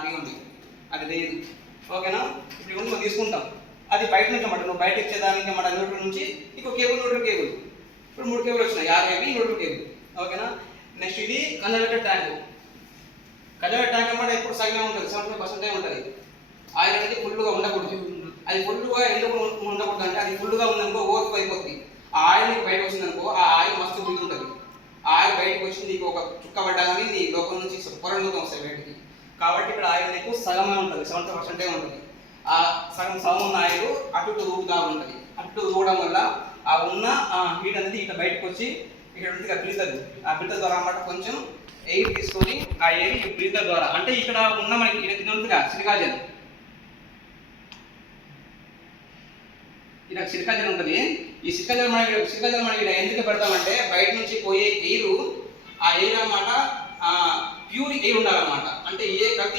అడిగి అది లేదు. ఓకేనా? ఇప్పుడు ఇవన్నీ మనం తీసుకుంటాం, అది బయట నుంచి అన్నమాట. నువ్వు బయట ఇచ్చేదానికి మన న్యూట్రల్ నుంచి ఇంకో కేబుల్, న్యూట్రల్ కేబుల్. ఇప్పుడు 3 కేబుల్ వచ్చినాయి, RAB న్యూట్రల్ కేబుల్. ఓకేనా? నెక్స్ట్ ఇది కన్వర్టర్ ట్యాంక్. కన్వర్టర్ ట్యాంక్ అన్నమాట ఎప్పుడు సగమే ఉంటుంది, 75% ఉంటుంది. ఆయిల్ అనేది ఫుల్గా ఉండకూడదు. అది ఫుల్గా ఎందుకు ఉండకూడదు అంటే అది ఫుల్గా ఉందనుకో ఓవర్ఫ్లో అయిపోతుంది. ఆ ఆయిల్ నీకు బయట వచ్చిందనుకో ఆ ఆయిల్ మస్తు గుడి ఉంటుంది. ఆ ఆయిల్ బయటకు వచ్చి నీకు ఒక చుక్క పడ్డా కానీ నీ లోపల నుంచి పొరలు మొత్తం వస్తాయి బయటికి. కాబట్టి ఇక్కడ ఆయిల్ నీకు సగమే ఉంటుంది, 70% ఉంటుంది. ఆ సగం ఉన్న ఆయిల్ అటు ఇటు ఊగుతూ ఉంటుంది. అటు ఊగడం వల్ల ఆ ఉన్న హీట్ అనేది ఇట్లా బయటకు వచ్చి ఇక్కడ ఉంటుంది బ్రీతర్. ఆ బ్రీతర్ ద్వారా అన్నమాట కొంచెం ఎయిర్ తీసుకొని ఆ ఎయిర్ బ్రీతర్ ద్వారా అంటే ఇక్కడ ఉన్న మనకి ఇది ఉంటుందిగా సిలికాజన్, ఇలా సిలికాజన్ ఉంటుంది. ఈ సిలికాజన్ మనకి ఎందుకు పెడతామంటే బయట నుంచి పోయే ఎయిర్, ఆ ఎయిర్ అన్నమాట ప్యూర్ ఎయిర్ ఉండాలన్నమాట. అంటే ఏ